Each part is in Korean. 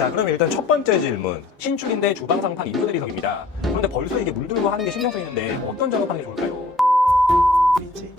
자, 그러면 일단 첫 번째 질문. 신축인데 주방 상판 인조 대리석입니다. 그런데 벌써 이게 물들고 하는 게 신경 쓰이는데 어떤 작업하는 게 좋을까요? 있지.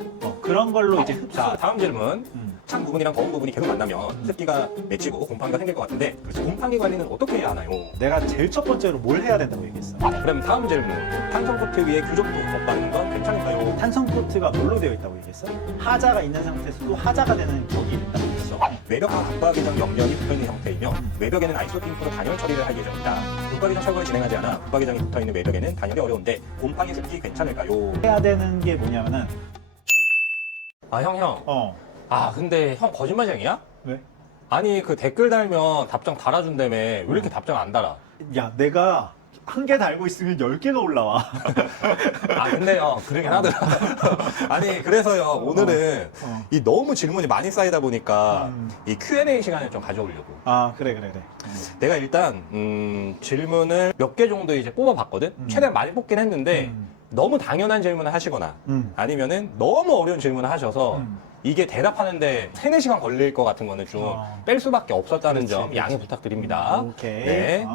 그런 걸로 이제 흡수. 자, 다음 질문. 음. 찬 부분이랑 더운 부분이 계속 만나면 습기가 맺히고 곰팡이가 생길 것 같은데 곰팡이 관리는 어떻게 해야 하나요? 내가 제일 첫 번째로 뭘 해야 된다고 얘기했어. 그럼 다음 질문. 탄성 코트 위에 규정도 덧바르는 건 괜찮을까요? 탄성 코트가 뭘로 되어 있다고 얘기했어? 하자가 있는 상태에서도 하자가 되는 격이 있다고 얘기했어. 외벽과 붙박이장 영역이 붙어있는 형태이며 외벽에는 아이소핑크로 단열 처리를 할 예정이다. 붙박이장 철거를 진행하지 않아 붙박이장이 붙어있는 외벽에는 단열이 어려운데 곰팡이 습기 괜찮을까요? 해야 되는 게 뭐냐면은 아, 형. 아, 근데 형 거짓말쟁이야? 왜? 아니, 그 댓글 달면 답장 달아준다며. 왜 이렇게 답장 안 달아? 야, 내가 한 개 달고 있으면 10개가 올라와. 아, 근데요, 그러긴 하더라. 아니, 그래서요, 오늘은 이 너무 질문이 많이 쌓이다 보니까 이 Q&A 시간을 좀 가져오려고. 아, 그래. 내가 일단, 질문을 몇 개 정도 이제 뽑아봤거든? 최대한 많이 뽑긴 했는데, 너무 당연한 질문을 하시거나, 아니면은 너무 어려운 질문을 하셔서, 이게 대답하는데 3, 4시간 걸릴 것 같은 거는 좀 뺄 수밖에 없었다는 점 양해 부탁드립니다. 오케이. 네.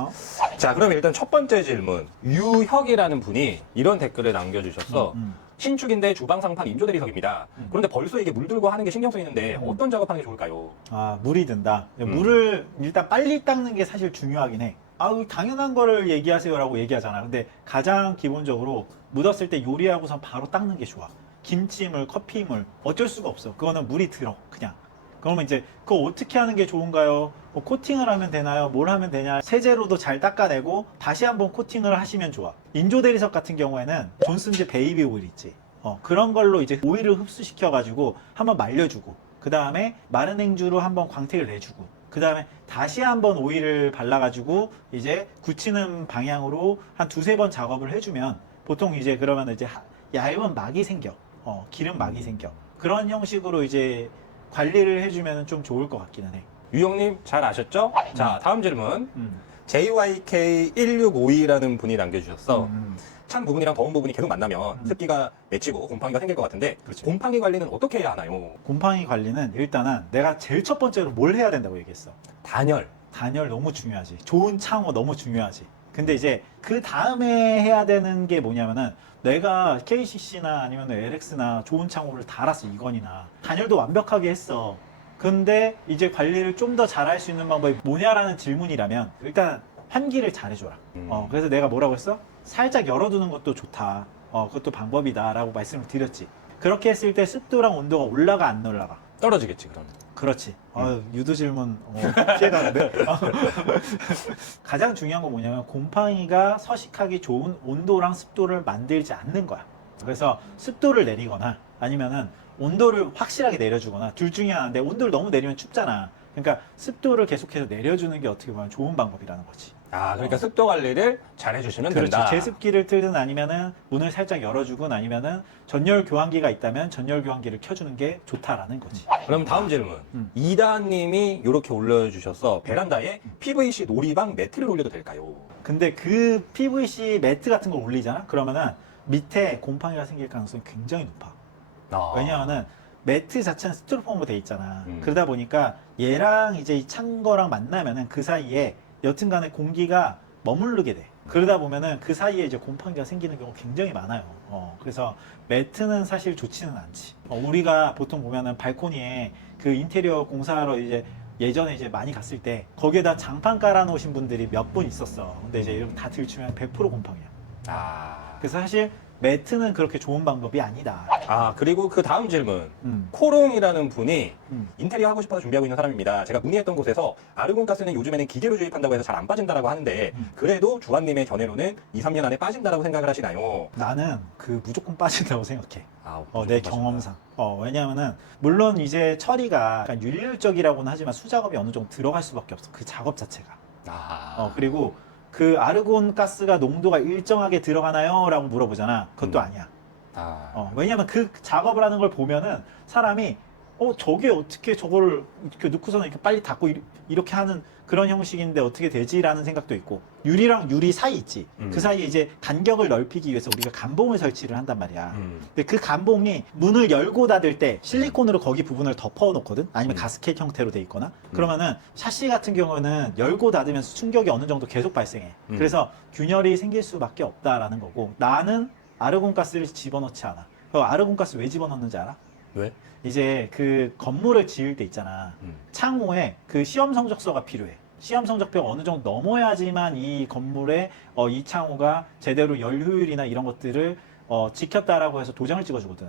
자, 그럼 일단 첫 번째 질문. 유혁이라는 분이 이런 댓글을 남겨주셨어. 신축인데 주방 상판 인조 대리석입니다. 그런데 벌써 이게 물들고 하는 게 신경 쓰이는데 어떤 작업하는 게 좋을까요? 아, 물이 든다. 물을 일단 빨리 닦는 게 사실 중요하긴 해. 아우, 당연한 거를 얘기하세요라고 얘기하잖아. 근데 가장 기본적으로 묻었을 때 요리하고선 바로 닦는 게 좋아. 김치물, 커피물 어쩔 수가 없어. 그거는 물이 들어 그냥. 그러면 이제 그거 어떻게 하는 게 좋은가요? 뭐 코팅을 하면 되나요? 뭘 하면 되냐? 세제로도 잘 닦아내고 다시 한번 코팅을 하시면 좋아. 인조 대리석 같은 경우에는 존슨즈 베이비 오일 있지. 그런 걸로 이제 오일을 흡수시켜 가지고 한번 말려주고 그 다음에 마른 행주로 한번 광택을 내주고 그 다음에 다시 한번 오일을 발라가지고 이제 굳히는 방향으로 한 2-3번 작업을 해주면 보통 이제 그러면 이제 얇은 막이 생겨. 기름 막이 생겨. 그런 형식으로 이제 관리를 해주면 좀 좋을 것 같기는 해. 유형님 잘 아셨죠? 자, 다음 질문. JYK1652라는 분이 남겨주셨어. 찬 부분이랑 더운 부분이 계속 만나면 습기가 맺히고 곰팡이가 생길 것 같은데 곰팡이 관리는 어떻게 해야 하나요? 곰팡이 관리는 일단은 내가 제일 첫 번째로 뭘 해야 된다고 얘기했어. 단열. 단열 너무 중요하지. 좋은 창호 너무 중요하지. 근데 이제 그 다음에 해야 되는 게 뭐냐면은 내가 KCC나 아니면 LX나 좋은 창호를 달았어. 이건이나 단열도 완벽하게 했어. 근데 이제 관리를 좀 더 잘할 수 있는 방법이 뭐냐라는 질문이라면 일단 환기를 잘해줘라. 그래서 내가 뭐라고 했어? 살짝 열어두는 것도 좋다. 그것도 방법이다 라고 말씀을 드렸지. 그렇게 했을 때 습도랑 온도가 올라가 안 올라가? 떨어지겠지, 그럼. 그렇지. 유도 질문 피해가는데. 가장 중요한 건 뭐냐면 곰팡이가 서식하기 좋은 온도랑 습도를 만들지 않는 거야. 그래서 습도를 내리거나 아니면은 온도를 확실하게 내려주거나 둘 중에 하나인데 온도를 너무 내리면 춥잖아. 그러니까 습도를 계속해서 내려주는 게 어떻게 보면 좋은 방법이라는 거지. 아, 그러니까 습도 관리를 잘 해주시면 그렇지. 된다. 제습기를 틀든 아니면은 문을 살짝 열어주건 아니면은 전열 교환기가 있다면 전열 교환기를 켜주는 게 좋다라는 거지. 그럼 다음 질문. 이다님이 이렇게 올려주셨어. 베란다에 PVC 놀이방 매트를 올려도 될까요? 근데 그 PVC 매트 같은 걸 올리잖아? 그러면은 밑에 곰팡이가 생길 가능성이 굉장히 높아. 왜냐하면은 매트 자체는 스티로폼으로 돼 있잖아. 그러다 보니까 얘랑 이제 이 찬 거랑 만나면은 그 사이에 여튼간에 공기가 머무르게 돼. 그러다 보면은 그 사이에 이제 곰팡이가 생기는 경우가 굉장히 많아요. 그래서 매트는 사실 좋지는 않지. 우리가 보통 보면은 발코니에 그 인테리어 공사하러 이제 예전에 이제 많이 갔을 때 거기에다 장판 깔아 놓으신 분들이 몇 분 있었어. 근데 이제 이렇게 다 들추면 100% 곰팡이야. 그래서 사실 매트는 그렇게 좋은 방법이 아니다. 아, 그리고 그 다음 질문. 코롱이라는 분이 인테리어 하고 싶어서 준비하고 있는 사람입니다. 제가 문의했던 곳에서 아르곤가스는 요즘에는 기계로 주입한다고 해서 잘 안 빠진다라고 하는데 그래도 주한님의 견해로는 2-3년 안에 빠진다라고 생각을 하시나요? 나는 그 무조건 빠진다고 생각해. 아, 내 경험상. 왜냐면은 물론 이제 처리가 약간 윤율적이라고는 하지만 수작업이 어느 정도 들어갈 수밖에 없어. 그 작업 자체가. 그리고 그 아르곤 가스가 농도가 일정하게 들어가나요? 라고 물어보잖아. 그것도 아니야. 왜냐면 그 작업을 하는 걸 보면은 사람이 저게 어떻게 저걸 이렇게 넣고서는 이렇게 빨리 닫고 이렇게 하는 그런 형식인데 어떻게 되지라는 생각도 있고, 유리랑 유리 사이 있지. 그 사이에 이제 간격을 넓히기 위해서 우리가 감봉을 설치를 한단 말이야. 근데 그 감봉이 문을 열고 닫을 때 실리콘으로 거기 부분을 덮어 놓거든. 아니면 가스켓 형태로 돼 있거나. 그러면은 샤시 같은 경우는 열고 닫으면서 충격이 어느 정도 계속 발생해. 그래서 균열이 생길 수밖에 없다라는 거고, 나는 아르곤 가스를 집어넣지 않아. 그 아르곤 가스 왜 집어넣는지 알아? 왜? 이제 그 건물을 지을 때 있잖아. 창호에 그 시험 성적서가 필요해. 시험 성적표가 어느 정도 넘어야지만 이 건물에 이 창호가 제대로 열 효율이나 이런 것들을 지켰다라고 해서 도장을 찍어주거든.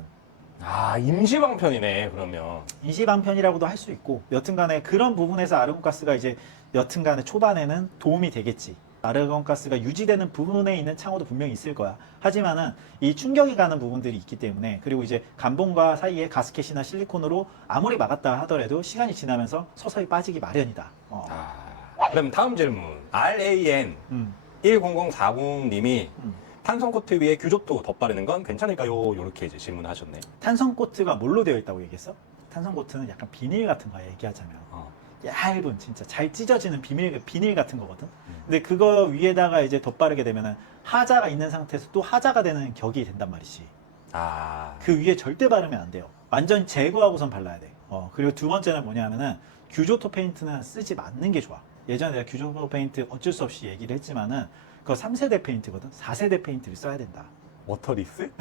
아, 임시방편이네, 그러면. 임시방편이라고도 할 수 있고, 여튼간에 그런 부분에서 아르곤가스가 이제 여튼간에 초반에는 도움이 되겠지. 아르곤가스가 유지되는 부분에 있는 창호도 분명히 있을 거야. 하지만은 이 충격이 가는 부분들이 있기 때문에, 그리고 이제 감봉과 사이에 가스켓이나 실리콘으로 아무리 막았다 하더라도 시간이 지나면서 서서히 빠지기 마련이다. 그럼 다음 질문. RAN 10040님이 탄성 코트 위에 규조토 덧바르는 건 괜찮을까요? 이렇게 이제 질문하셨네. 탄성 코트가 뭘로 되어 있다고 얘기했어? 탄성 코트는 약간 비닐 같은 거야, 얘기하자면. 얇은, 진짜 잘 찢어지는 비닐 같은 거거든. 근데 그거 위에다가 이제 덧바르게 되면은 하자가 있는 상태에서 또 하자가 되는 격이 된단 말이지. 그 위에 절대 바르면 안 돼요. 완전 제거하고선 발라야 돼. 그리고 두 번째는 뭐냐면은 규조토 페인트는 쓰지 않는 게 좋아. 예전에 내가 규조토 페인트 어쩔 수 없이 얘기를 했지만은 그거 3세대 페인트거든. 4세대 페인트를 써야 된다. 워터리스?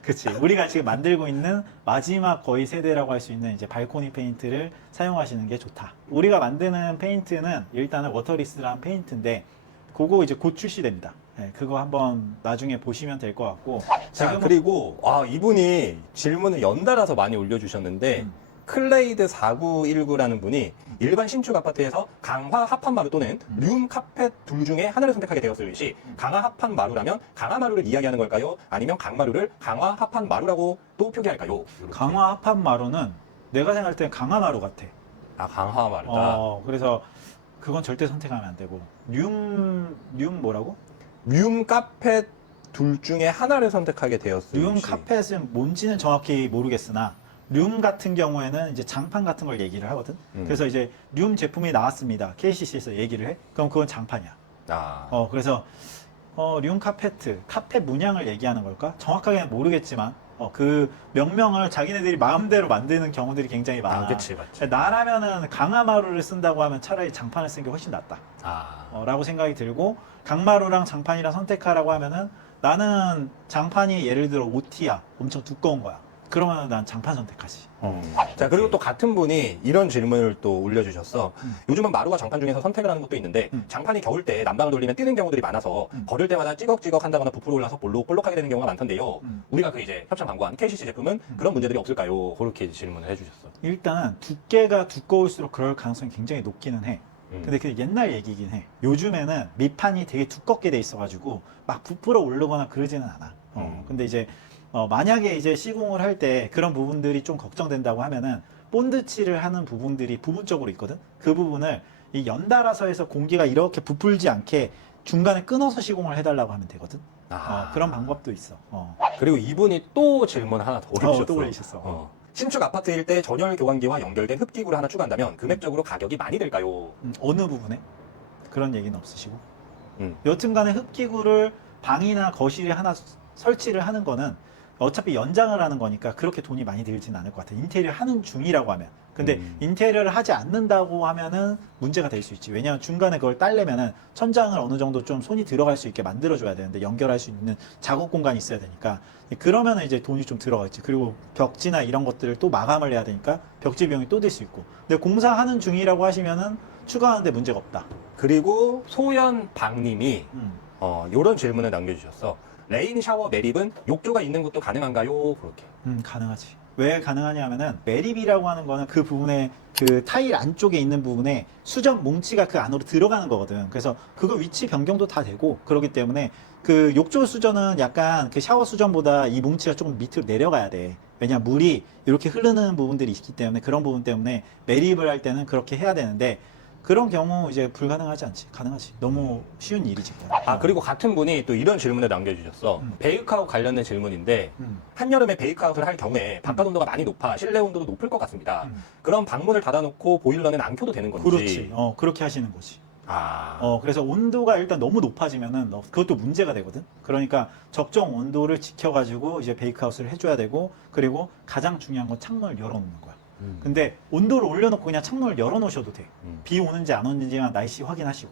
그치. 우리가 지금 만들고 있는 마지막 거의 세대라고 할 수 있는 이제 발코니 페인트를 사용하시는 게 좋다. 우리가 만드는 페인트는 일단은 워터리스라는 페인트인데, 그거 이제 곧 출시됩니다. 네, 그거 한번 나중에 보시면 될 것 같고. 자, 그리고 이분이 질문을 연달아서 많이 올려주셨는데 클레이드 4919라는 분이 일반 신축 아파트에서 강화 합판 마루 또는 륨 카펫 둘 중에 하나를 선택하게 되었을 시 강화 합판 마루라면 강화 마루를 이야기하는 걸까요? 아니면 강마루를 강화 합판 마루라고 또 표기할까요? 이렇게. 강화 합판 마루는 내가 생각할 때는 강화 마루 같아. 강화 마루다. 그래서 그건 절대 선택하면 안 되고. 륨 뭐라고? 륨 카펫 둘 중에 하나를 선택하게 되었을 륨 시 카펫은 뭔지는 정확히 모르겠으나, 륨 같은 경우에는 이제 장판 같은 걸 얘기를 하거든. 그래서 이제 륨 제품이 나왔습니다. KCC에서 얘기를 해. 그럼 그건 장판이야. 그래서 륨 카펫 문양을 얘기하는 걸까? 정확하게는 모르겠지만 그 명명을 자기네들이 마음대로 만드는 경우들이 굉장히 많아. 그치, 맞지. 나라면은 강화마루를 쓴다고 하면 차라리 장판을 쓴 게 훨씬 낫다. 라고 생각이 들고, 강마루랑 장판이랑 선택하라고 하면은 나는 장판이 예를 들어 OT야. 엄청 두꺼운 거야. 그러면 난 장판 선택하지. 자, 그리고 또 같은 분이 이런 질문을 또 올려주셨어. 요즘은 마루와 장판 중에서 선택을 하는 것도 있는데 장판이 겨울 때 난방을 돌리면 뛰는 경우들이 많아서 걸을 때마다 찌걱찌걱 한다거나 부풀어 올라서 볼록볼록하게 되는 경우가 많던데요. 우리가 그 이제 협찬 광고한 KCC 제품은 그런 문제들이 없을까요? 그렇게 질문을 해주셨어. 일단 두께가 두꺼울수록 그럴 가능성이 굉장히 높기는 해. 근데 그게 옛날 얘기긴 해. 요즘에는 밑판이 되게 두껍게 돼 있어가지고 막 부풀어 오르거나 그러지는 않아. 근데 이제 만약에 이제 시공을 할 때 그런 부분들이 좀 걱정된다고 하면은 본드 칠을 하는 부분들이 부분적으로 있거든. 그 부분을 이 연달아서 해서 공기가 이렇게 부풀지 않게 중간에 끊어서 시공을 해달라고 하면 되거든. 그런 방법도 있어. 그리고 이분이 또 질문 하나 더 올려주셨어. 또 올리셨어. 신축 아파트일 때 전열 교환기와 연결된 흡기구를 하나 추가한다면 금액적으로 가격이 많이 들까요? 어느 부분에? 그런 얘기는 없으시고. 여튼간에 흡기구를 방이나 거실에 하나 설치를 하는 거는 어차피 연장을 하는 거니까 그렇게 돈이 많이 들지는 않을 것 같아. 인테리어 하는 중이라고 하면. 근데 인테리어를 하지 않는다고 하면은 문제가 될 수 있지. 왜냐하면 중간에 그걸 딸려면은 천장을 어느 정도 좀 손이 들어갈 수 있게 만들어줘야 되는데, 연결할 수 있는 작업 공간이 있어야 되니까. 그러면은 이제 돈이 좀 들어가겠지. 그리고 벽지나 이런 것들을 또 마감을 해야 되니까 벽지 비용이 또 들 수 있고. 근데 공사하는 중이라고 하시면은 추가하는데 문제가 없다. 그리고 소연박님이 이런 질문을 남겨주셨어. 레인 샤워 매립은 욕조가 있는 것도 가능한가요? 그렇게. 가능하지. 왜 가능하냐 하면은, 매립이라고 하는 거는 그 부분에, 그 타일 안쪽에 있는 부분에 수전 뭉치가 그 안으로 들어가는 거거든. 그래서 그거 위치 변경도 다 되고, 그렇기 때문에 그 욕조 수전은 약간 그 샤워 수전보다 이 뭉치가 조금 밑으로 내려가야 돼. 왜냐, 물이 이렇게 흐르는 부분들이 있기 때문에, 그런 부분 때문에 매립을 할 때는 그렇게 해야 되는데, 그런 경우 이제 불가능하지 않지. 가능하지. 너무 쉬운 일이지. 아, 그리고 같은 분이 또 이런 질문을 남겨주셨어. 베이크아웃 관련된 질문인데, 한여름에 베이크아웃을 할 경우에 바깥 온도가 많이 높아 실내 온도도 높을 것 같습니다. 그럼 방문을 닫아놓고 보일러는 안 켜도 되는 건지. 그렇지. 그렇게 하시는 거지. 아, 그래서 온도가 일단 너무 높아지면은 그것도 문제가 되거든. 그러니까 적정 온도를 지켜가지고 이제 베이크아웃을 해줘야 되고, 그리고 가장 중요한 건 창문을 열어놓는 거야. 근데 온도를 올려놓고 그냥 창문을 열어놓으셔도 돼. 비 오는지 안 오는지만 날씨 확인하시고.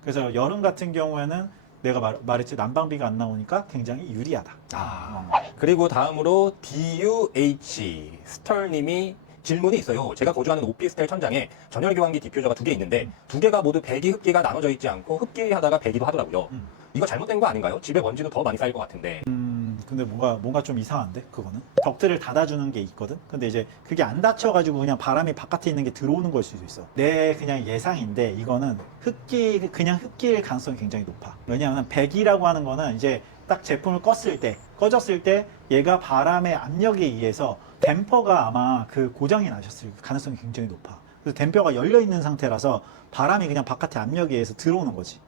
그래서 여름 같은 경우에는 내가 말했지, 난방비가 안 나오니까 굉장히 유리하다. 그리고 다음으로 DUH 스털님이 질문이 있어요. 제가 거주하는 오피스텔 천장에 전열 교환기 디퓨저가 2개 있는데 2개가 모두 배기 흡기가 나눠져 있지 않고 흡기 하다가 배기도 하더라고요. 이거 잘못된 거 아닌가요? 집에 먼지도 더 많이 쌓일 것 같은데. 근데 뭔가 좀 이상한데, 그거는? 덕트를 닫아주는 게 있거든? 근데 이제 그게 안 닫혀가지고 그냥 바람이 바깥에 있는 게 들어오는 걸 수도 있어. 내 그냥 예상인데, 이거는 그냥 흡기일 가능성이 굉장히 높아. 왜냐하면 배기라고 하는 거는 이제 딱 제품을 꺼졌을 때 얘가 바람의 압력에 의해서 댐퍼가 아마 그 고장이 나셨을 가능성이 굉장히 높아. 그래서 댐퍼가 열려 있는 상태라서 바람이 그냥 바깥의 압력에 의해서 들어오는 거지.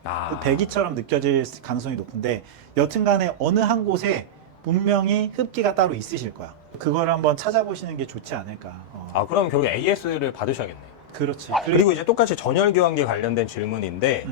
배기처럼 느껴질 가능성이 높은데, 여튼간에 어느 한 곳에 분명히 흡기가 따로 있으실 거야. 그걸 한번 찾아보시는 게 좋지 않을까. 그럼 결국 AS를 받으셔야겠네. 그렇지. 그리고 이제 똑같이 전열 교환기 관련된 질문인데,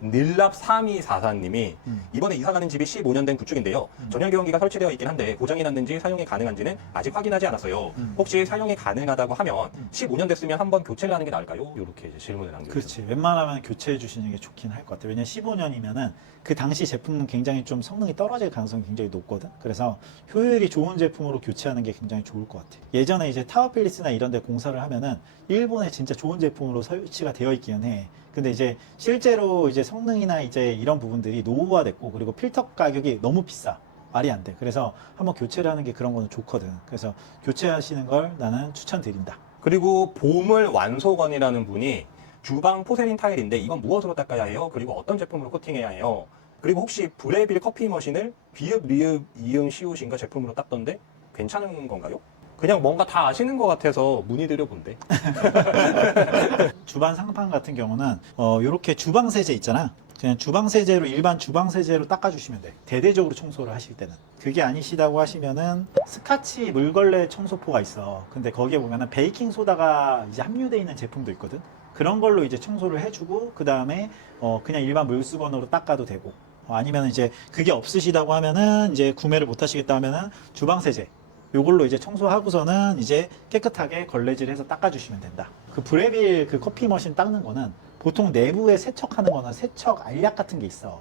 닐랍3244님이 이번에 이사가는 집이 15년 된 구축인데요. 전열 교환기가 설치되어 있긴 한데 고장이 났는지 사용이 가능한지는 아직 확인하지 않았어요. 혹시 사용이 가능하다고 하면 15년 됐으면 한번 교체를 하는 게 나을까요? 이렇게 이제 질문을 남겨주셨어요. 그렇지. 웬만하면 교체해 주시는 게 좋긴 할 것 같아요. 왜냐면 15년이면은 그 당시 제품은 굉장히 좀 성능이 떨어질 가능성이 굉장히 높거든. 그래서 효율이 좋은 제품으로 교체하는 게 굉장히 좋을 것 같아. 예전에 이제 타워필리스나 이런 데 공사를 하면은 일본에 진짜 좋은 제품으로 설치가 되어 있기는 해. 근데 이제 실제로 이제 성능이나 이제 이런 부분들이 노후화됐고, 그리고 필터 가격이 너무 비싸. 말이 안 돼. 그래서 한번 교체를 하는 게 그런 거는 좋거든. 그래서 교체하시는 걸 나는 추천드린다. 그리고 보물 완소건이라는 분이 주방 포세린 타일인데 이건 무엇으로 닦아야 해요? 그리고 어떤 제품으로 코팅해야 해요? 그리고 혹시 브레빌 커피 머신을 비읍, 리읍, 이응, 시옷인가 제품으로 닦던데 괜찮은 건가요? 그냥 뭔가 다 아시는 것 같아서 문의드려 본대. 주방 상판 같은 경우는 이렇게 주방 세제 있잖아. 그냥 주방 세제로, 일반 주방 세제로 닦아주시면 돼. 대대적으로 청소를 하실 때는. 그게 아니시다고 하시면은 스카치 물걸레 청소포가 있어. 근데 거기에 보면은 베이킹 소다가 이제 함유되어 있는 제품도 있거든. 그런 걸로 이제 청소를 해주고, 그 다음에 그냥 일반 물수건으로 닦아도 되고, 아니면 이제 그게 없으시다고 하면은, 이제 구매를 못 하시겠다 하면은 주방 세제 요걸로 이제 청소하고서는 이제 깨끗하게 걸레질해서 닦아주시면 된다. 그 브레빌 그 커피 머신 닦는 거는 보통 내부에 세척하는 거는 세척 알약 같은 게 있어.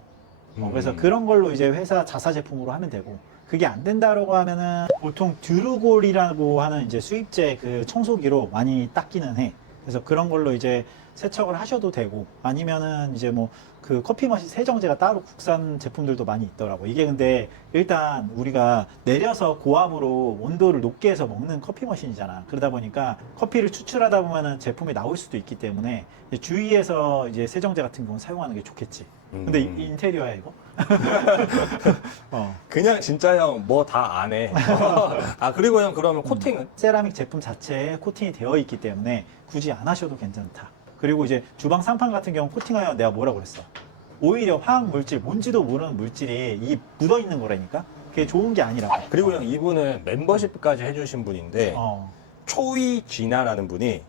그래서 그런 걸로 이제 회사 자사 제품으로 하면 되고, 그게 안 된다라고 하면은 보통 듀루골이라고 하는 이제 수입제 그 청소기로 많이 닦기는 해. 그래서 그런 걸로 이제 세척을 하셔도 되고, 아니면은 이제 뭐 그 커피 머신 세정제가 따로 국산 제품들도 많이 있더라고. 이게 근데 일단 우리가 내려서 고압으로 온도를 높게 해서 먹는 커피 머신이잖아. 그러다 보니까 커피를 추출하다 보면은 제품이 나올 수도 있기 때문에 주의해서 이제 세정제 같은 경우는 사용하는 게 좋겠지. 근데 인테리어야 이거? 그냥 진짜 형 뭐 다 안 해. 그리고 형 그러면 코팅은? 세라믹 제품 자체에 코팅이 되어 있기 때문에 굳이 안 하셔도 괜찮다. 그리고 이제 주방 상판 같은 경우 코팅하면 내가 뭐라고 그랬어? 오히려 화학 물질, 뭔지도 모르는 물질이 이 묻어 있는 거라니까? 그게 좋은 게 아니라고. 그리고 형 이분은 멤버십까지 해주신 분인데 초이 지나라는 분이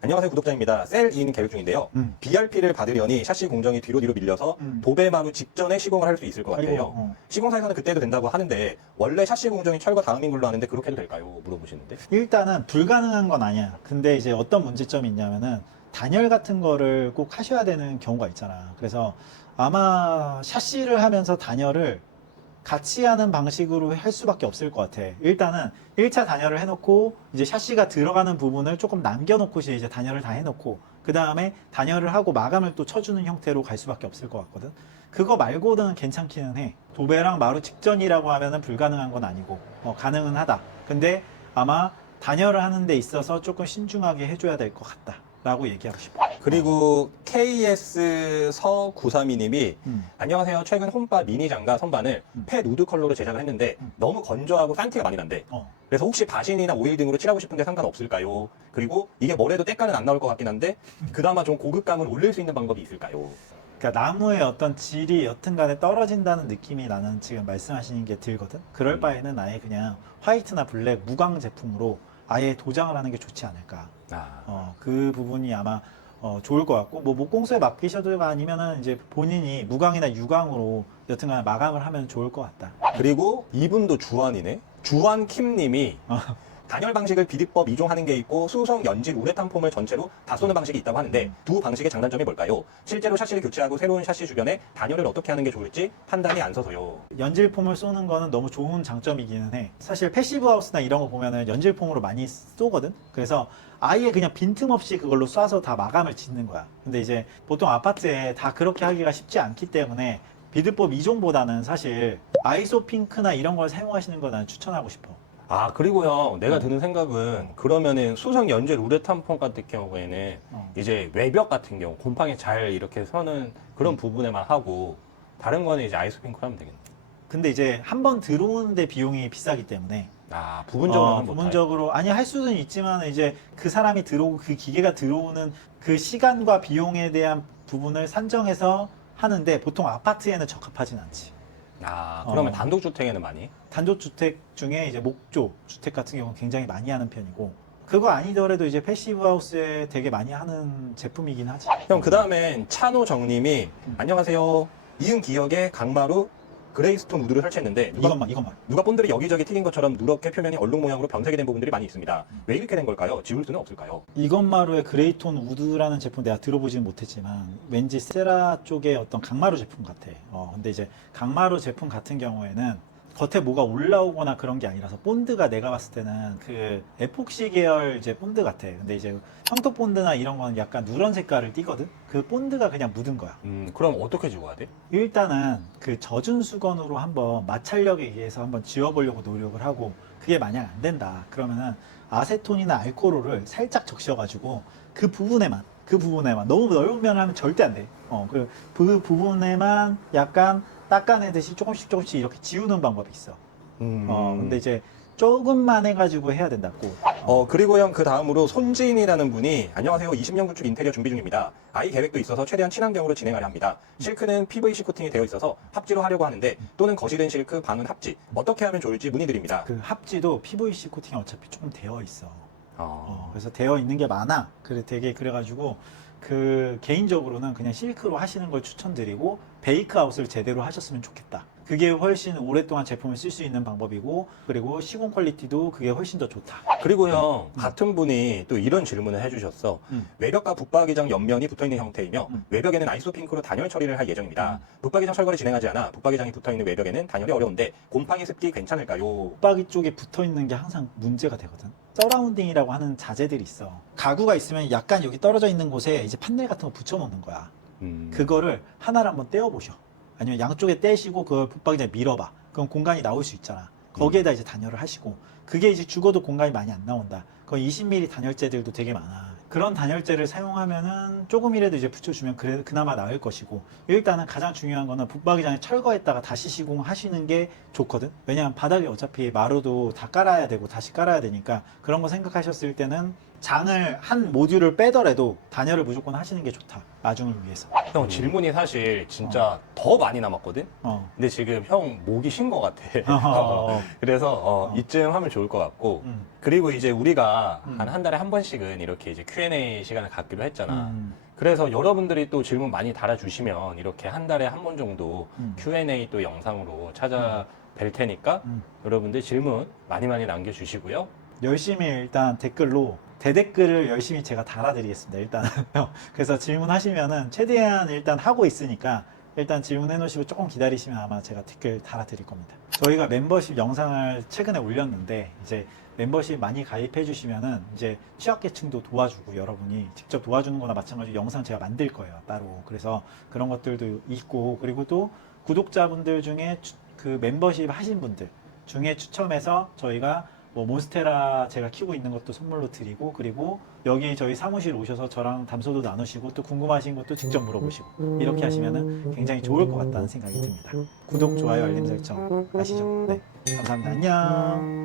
안녕하세요 구독자입니다. 셀인 계획 중인데요. BRP를 받으려니 샤시 공정이 뒤로 밀려서 도배마루 직전에 시공을 할 수 있을 것 같아요. 시공사에서는 그때도 된다고 하는데 원래 샤시 공정이 철거 다음인 걸로 아는데 그렇게 해도 될까요? 물어보시는데. 일단은 불가능한 건 아니야. 근데 이제 어떤 문제점이 있냐면은 단열 같은 거를 꼭 하셔야 되는 경우가 있잖아. 그래서 아마 샤시를 하면서 단열을 같이 하는 방식으로 할 수밖에 없을 것 같아. 일단은 1차 단열을 해놓고 이제 샤시가 들어가는 부분을 조금 남겨놓고 이제 단열을 다 해놓고, 그 다음에 단열을 하고 마감을 또 쳐주는 형태로 갈 수밖에 없을 것 같거든. 그거 말고는 괜찮기는 해. 도배랑 마루 직전이라고 하면은 불가능한 건 아니고 가능은 하다. 근데 아마 단열을 하는 데 있어서 조금 신중하게 해줘야 될 것 같다. 라고 얘기하고 싶어. 그리고 KS 서932님이 안녕하세요. 최근 홈바 미니 장갑 선반을 폐 누드 컬러로 제작을 했는데 너무 건조하고 싼티가 많이 난대. 그래서 혹시 바신이나 오일 등으로 칠하고 싶은데 상관없을까요? 그리고 이게 뭐래도 때깔은 안 나올 것 같긴 한데 그나마 좀 고급감을 올릴 수 있는 방법이 있을까요? 그러니까 나무의 어떤 질이 여튼간에 떨어진다는 느낌이 나는 지금 말씀하시는 게 들거든. 그럴 바에는 아예 그냥 화이트나 블랙 무광 제품으로 아예 도장을 하는 게 좋지 않을까. 그 부분이 아마 좋을 것 같고, 뭐 목공소에 맡기셔도 아니면은 이제 본인이 무광이나 유광으로 여튼간 마감을 하면 좋을 것 같다. 그리고 이분도 주환이네. 주환킴님이 단열 방식을 비디법 2종 하는 게 있고 수성 연질 우레탄 폼을 전체로 다 쏘는 방식이 있다고 하는데 두 방식의 장단점이 뭘까요? 실제로 샤시를 교체하고 새로운 샤시 주변에 단열을 어떻게 하는 게 좋을지 판단이 안 서서요. 연질폼을 쏘는 거는 너무 좋은 장점이기는 해. 사실 패시브 하우스나 이런 거 보면은 연질폼으로 많이 쏘거든. 그래서 아예 그냥 빈틈없이 그걸로 쏴서 다 마감을 짓는 거야. 근데 이제 보통 아파트에 다 그렇게 하기가 쉽지 않기 때문에 비드법 2종보다는 사실 아이소 핑크나 이런 걸 사용하시는 거 난 추천하고 싶어. 그리고 형, 내가 드는 생각은 그러면은 수성 연질 우레탄 폼 같은 경우에는 이제 외벽 같은 경우 곰팡이 잘 이렇게 서는 그런 부분에만 하고 다른 거는 이제 아이소핑크로 하면 되겠네. 근데 이제 한 번 들어오는데 비용이 비싸기 때문에 부분적으로 하면 못해. 부분적으로 아니 할 수는 있지만 이제 그 사람이 들어오고 그 기계가 들어오는 그 시간과 비용에 대한 부분을 산정해서 하는데 보통 아파트에는 적합하진 않지. 그러면 단독주택에는 많이? 단독주택 중에 이제 목조 주택 같은 경우는 굉장히 많이 하는 편이고 그거 아니더라도 이제 패시브 하우스에 되게 많이 하는 제품이긴 하지. 형, 그 다음엔 찬호정님이 안녕하세요. 이응 기역에 강마루 그레이스톤 우드를 설치했는데 이것만 누가 본드를 여기저기 튀긴 것처럼 누렇게 표면이 얼룩 모양으로 변색이 된 부분들이 많이 있습니다. 왜 이렇게 된 걸까요? 지울 수는 없을까요? 이것마루의 그레이톤 우드라는 제품 내가 들어보지는 못했지만 왠지 세라 쪽의 어떤 강마루 제품 같아. 근데 이제 강마루 제품 같은 경우에는 겉에 뭐가 올라오거나 그런 게 아니라서 본드가 내가 봤을 때는 그 에폭시 계열 이제 본드 같아. 근데 이제 황토 본드나 이런 건 약간 누런 색깔을 띠거든. 그 본드가 그냥 묻은 거야. 그럼 어떻게 지워야 돼? 일단은 그 젖은 수건으로 한번 마찰력에 의해서 한번 지워보려고 노력을 하고 그게 만약 안 된다 그러면은 아세톤이나 알코올을 살짝 적셔가지고 그 부분에만 너무 넓으면 하면 절대 안 돼. 그 부분에만 약간 닦아내듯이 조금씩 이렇게 지우는 방법이 있어. 근데 이제 조금만 해가지고 해야 된다고. 그리고 형, 그 다음으로 손진이라는 분이 안녕하세요. 20년 구축 인테리어 준비 중입니다. 아이 계획도 있어서 최대한 친환경으로 진행하려 합니다. 실크는 PVC 코팅이 되어 있어서 합지로 하려고 하는데 또는 거실은 실크, 방은 합지. 어떻게 하면 좋을지 문의드립니다. 그 합지도 PVC 코팅이 어차피 조금 되어 있어. 그래서 되어 있는 게 많아. 그래가지고 그 개인적으로는 그냥 실크로 하시는 걸 추천드리고 베이크아웃을 제대로 하셨으면 좋겠다. 그게 훨씬 오랫동안 제품을 쓸 수 있는 방법이고 그리고 시공 퀄리티도 그게 훨씬 더 좋다. 그리고 형, 같은 분이 또 이런 질문을 해주셨어. 외벽과 붙박이장 옆면이 붙어있는 형태이며 외벽에는 아이소핑크로 단열 처리를 할 예정입니다. 붙박이장 철거를 진행하지 않아 붙박이장이 붙어있는 외벽에는 단열이 어려운데 곰팡이 습기 괜찮을까요? 붙박이 쪽에 붙어있는 게 항상 문제가 되거든. 서라운딩이라고 하는 자재들이 있어. 가구가 있으면 약간 여기 떨어져 있는 곳에 이제 판넬 같은 거 붙여놓는 거야. 그거를 하나를 한번 떼어보셔. 아니면 양쪽에 떼시고 그걸 붙박이장에 밀어봐. 그럼 공간이 나올 수 있잖아. 거기에다 이제 단열을 하시고 그게 이제 죽어도 공간이 많이 안 나온다. 거의 20mm 단열재들도 되게 많아. 그런 단열재를 사용하면은 조금이라도 이제 붙여주면 그나마 나을 것이고 일단은 가장 중요한 거는 붙박이장에 철거했다가 다시 시공하시는 게 좋거든. 왜냐하면 바닥에 어차피 마루도 다 깔아야 되고 다시 깔아야 되니까 그런 거 생각하셨을 때는 장을 한 모듈을 빼더라도 단열을 무조건 하시는 게 좋다. 나중을 위해서. 형, 질문이 사실 진짜 더 많이 남았거든? 근데 지금 형 목이 쉰 것 같아. 그래서 이쯤 하면 좋을 것 같고 그리고 이제 우리가 한 달에 한 번씩은 이렇게 이제 Q&A 시간을 갖기로 했잖아. 그래서 여러분들이 또 질문 많이 달아주시면 이렇게 한 달에 한 번 정도 Q&A 또 영상으로 찾아뵐 테니까 여러분들 질문 많이 남겨주시고요. 열심히 일단 댓글로 대댓글을 열심히 제가 달아드리겠습니다. 일단 그래서 질문하시면은 최대한 일단 하고 있으니까 일단 질문해 놓으시고 조금 기다리시면 아마 제가 댓글 달아드릴 겁니다. 저희가 멤버십 영상을 최근에 올렸는데 이제 멤버십 많이 가입해 주시면은 이제 취약계층도 도와주고 여러분이 직접 도와주는 거나 마찬가지로 영상 제가 만들 거예요 따로. 그래서 그런 것들도 있고 그리고 또 구독자분들 중에 그 멤버십 하신 분들 중에 추첨해서 저희가 뭐 몬스테라 제가 키우고 있는 것도 선물로 드리고, 그리고 여기 저희 사무실 오셔서 저랑 담소도 나누시고 또 궁금하신 것도 직접 물어보시고 이렇게 하시면은 굉장히 좋을 것 같다는 생각이 듭니다. 구독, 좋아요, 알림 설정 아시죠? 네, 감사합니다. 안녕.